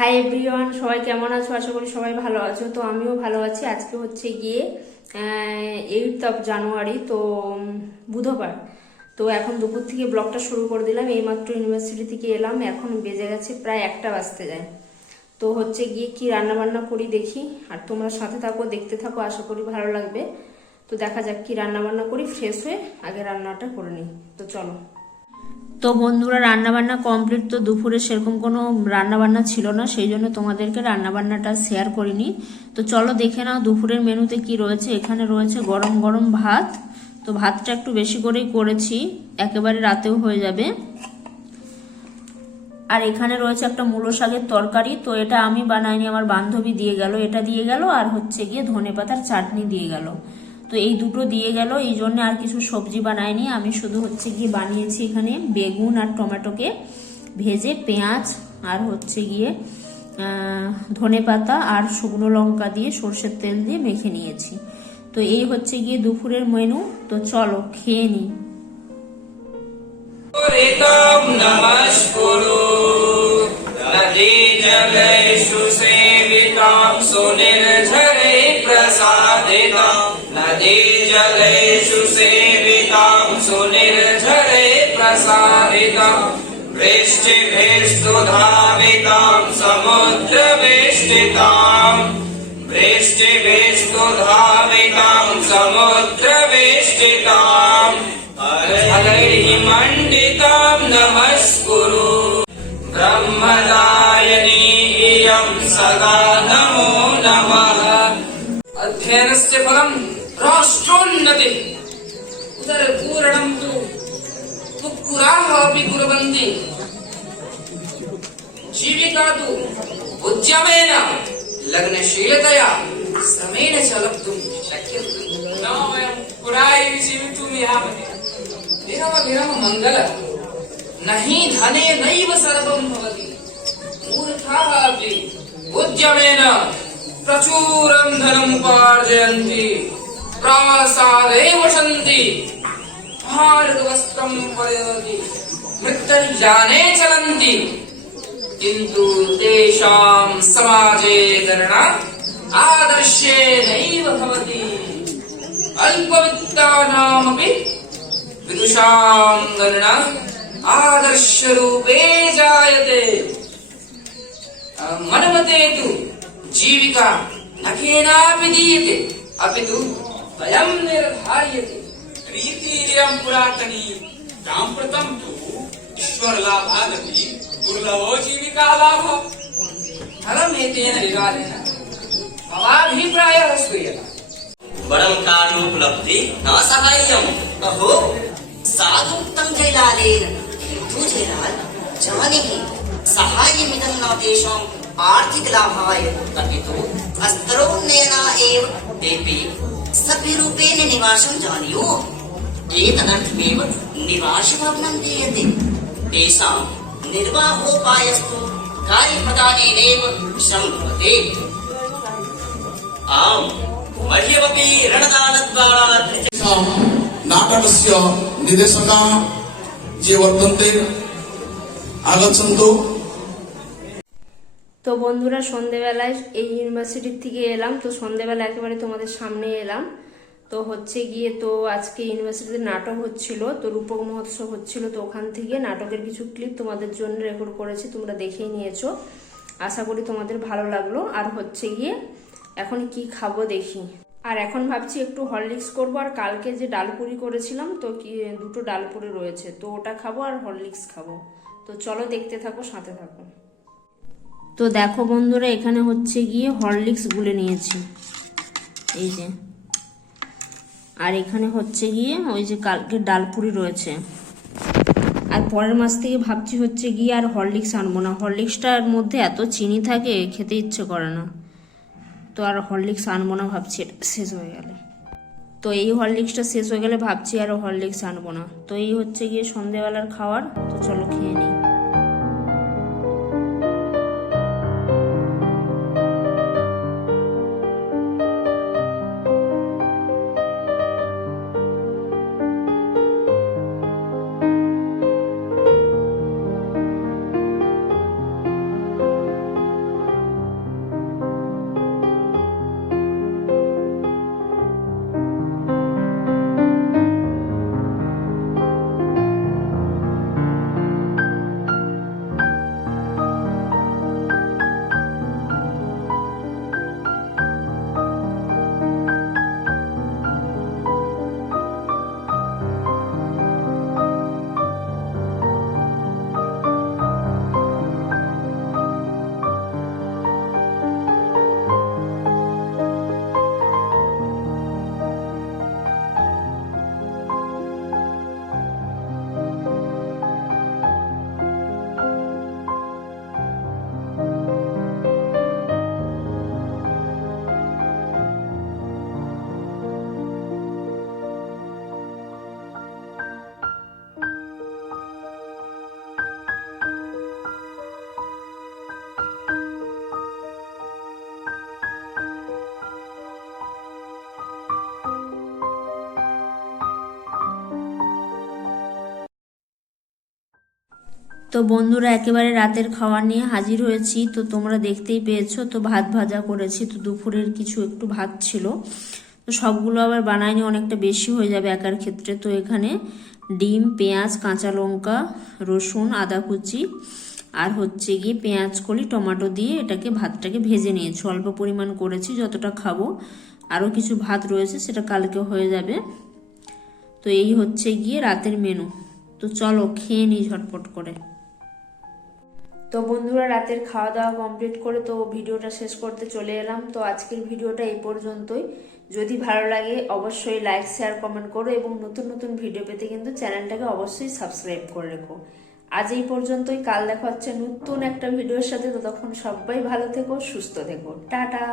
Hi everyone সবাই কেমন আছো? আশা করি সবাই ভালো আছো। তো আমিও ভালো আছি। আজকে হচ্ছে গিয়ে এইট অফ জানুয়ারি তো বুধবার। তো এখন দুপুর থেকে ব্লগটা শুরু করে দিলাম। এইমাত্র ইউনিভার্সিটি থেকে এলাম। এখন বেজে গেছে প্রায় একটা বাজতে যায়। তো হচ্ছে গিয়ে কি রান্না বান্না করি দেখি। আর তোমরা সাথে থাকো, দেখতে থাকো, আশা করি ভালো লাগবে। তো দেখা যাক কি রান্না বান্না করি ফ্রেশ হয়ে আগে রান্নাটা করে নিই। তো চলো। তো বন্ধুরা, রান্নাবান্না কমপ্লিট তো দুপুরে সেরকম কোনো রান্নাবান্না ছিল না, সেই জন্য তোমাদেরকে রান্নাবান্নাটা শেয়ার করিনি। তো চলো দেখে নাও দুপুরের মেনুতে কি রয়েছে। এখানে রয়েছে গরম গরম ভাত। তো ভাতটা একটু বেশি করেই করেছি, একেবারে রাতেও হয়ে যাবে। আর এখানে রয়েছে একটা মূলো শাকের তরকারি। তো এটা আমি বানাইনি, আমার বান্ধবী দিয়ে গেল। এটা দিয়ে গেল আর হচ্ছে গিয়ে ধনে পাতার চাটনি দিয়ে গেল। তো এই দুটো দিয়ে গেল, এই জন্য আর কিছু সবজি বানায়নি আমি শুধু হচ্ছে গিয়ে বানিয়েছি এখানে বেগুন আর টমেটোকে ভেজে, পেঁয়াজ আর হচ্ছে গিয়ে ধনে পাতা আর শুকনো লঙ্কা দিয়ে সর্ষের তেল দিয়ে মেখে নিয়েছি। তো এই হচ্ছে গিয়ে দুপুরের মেনু। তো চলো, খেয়ে নিই প্রসাদিতাম। नदी जलेषु सेवितां सुनिर्झरे प्रसादितां वृष्टिभिस्तु धावितां समुद्रवेष्टिताम् वृष्टिभिस्तु धावितां समुद्रवेष्टिताम् हरैः मण्डितां नमस्कुरु। ब्रह्मदायनी इयं सदा नमो नमः। अध्ययनस्य फलं राष्ट्रोन्नति। उदरपूरणं तु कुक्कुराः अपि कुर्वन्ति। जीविका तु उद्यमेन, लग्नशीलतया श्रमेण च लब्धुं शक्यते। न वयं जीवितुमिहामहे विरम विरम मङ्गल। न धने नैव सर्वं भवति। मूर्खाः अपि उद्यमेन प्रचुरं धनमुपार्जयन्ति। प्रासादे वसन्ति भारतवस्त्रं परिहरति मृत्युर्जाने चलन्ति किन्तु तेषां समाजे गणना आदर्शेनैव भवति अल्पवित्तानामपि विदुषां गणना आदर्शरूपे जायते मन्मते तु जीविका न केनापि दीयते अपि तु स्वयं निर्धार्यते। रीतिरियं पुरातनी। साम्प्रतं तु ईश्वरलाभादपि। दुर्लभो जीविकालाभः फलमेतेन विवादेन भवाभिप्रायः श्रूयते बडं कार्योपलब्धि न सहाय्यम् अहो साधुक्तं जयलालेन किन्तु जयलाल जानीहि सहाय्यमिदं न तेषाम् अस्त्रोन्नयना एव तेऽपि सद्विरूपेण निवासं जानीयुः एतदर्थमेव निवासभवनं दीयते तेषां निर्वाहोपायस्तु कार्यप्रदानेनैव सम्भवते आम् मह्यमपि ऋणदानद्वारा तेषां नाटकस्य निर्देशकाः ये वर्तन्ते आगच्छन्तु তো বন্ধুরা, সন্ধেবেলায় এই ইউনিভার্সিটির থেকে এলাম। তো সন্ধেবেলা একেবারে তোমাদের সামনে এলাম। তো হচ্ছে গিয়ে তো আজকে ইউনিভার্সিটিতে নাটক হচ্ছিল, তো রূপক মহোৎসব হচ্ছিল। তো ওখান থেকে নাটকের কিছু ক্লিপ তোমাদের জন্য রেকর্ড করেছি, তোমরা দেখেই নিয়েছো। আশা করি তোমাদের ভালো লাগল। আর হচ্ছে গিয়ে এখন কি খাব দেখি। আর এখন ভাবছি একটু হরলিক্স করব। আর কালকে যে ডালপুরি করেছিলাম, তো কি দুটো ডালপুরি রয়েছে। তো ওটা খাব আর হরলিক্স খাব। তো চলো দেখতে থাকো, সাথে থাকো। তো দেখো বন্ধুরা, এখানে হচ্ছে গিয়ে হরলিক্স গুলে নিয়েছি। এই যে। আর এখানে হচ্ছে গিয়ে ওই যে কালকে ডালপুরি রয়েছে। আর পরের মাস থেকে ভাবছি হচ্ছে গিয়ে আর হরলিক্স আনব না। হরলিক্সটার মধ্যে এত চিনি থাকে, খেতে ইচ্ছে করে না। তো আর হরলিক্স আনব না ভাবছি, এটা শেষ হয়ে গেলে। তো এই হরলিক্সটা শেষ হয়ে গেলে ভাবছি আর হরলিক্স আনব না। তো এই হচ্ছে গিয়ে সন্ধেবেলার খাওয়ার, তো চলো খেয়ে নিই। তো বন্ধুরা, একেবারে রাতের খাওয়া নিয়ে হাজির হয়েছি। তো তোমরা দেখতেই পেয়েছ, তো ভাত ভাজা করেছি। তো দুপুরের কিছু একটু ভাত ছিল। তো সবগুলো আবার বানাইনি, অনেকটা বেশি হয়ে যাবে একার ক্ষেত্রে। তো এখানে ডিম, পেঁয়াজ, কাঁচা লঙ্কা, রসুন, আদা কুচি আর হচ্ছে গিয়ে পেঁয়াজ কলি, টমেটো দিয়ে এটাকে ভাতটাকে ভেজে নিয়েছি। অল্প পরিমাণ করেছি, যতটা খাব। আরও কিছু ভাত রয়েছে, সেটা কালকে হয়ে যাবে। তো এই হচ্ছে গিয়ে রাতের মেনু তো চলো, খেয়ে নিই ঝটপট করে। তো বন্ধুরা, রাতের খাওয়া দাওয়া কমপ্লিট করে তো ভিডিওটা শেষ করতে চলে এলাম। তো আজকের ভিডিওটা এই পর্যন্তই। যদি ভালো লাগে, অবশ্যই লাইক শেয়ার কমেন্ট করো এবং নতুন নতুন ভিডিও পেতে কিন্তু চ্যানেলটাকে অবশ্যই সাবস্ক্রাইব করে রেখো। আজ এই পর্যন্তই। কাল দেখা হচ্ছে নতুন একটা ভিডিওর সাথে। ততক্ষণ সবাই ভালো থেকো, সুস্থ থেকো। টাটা!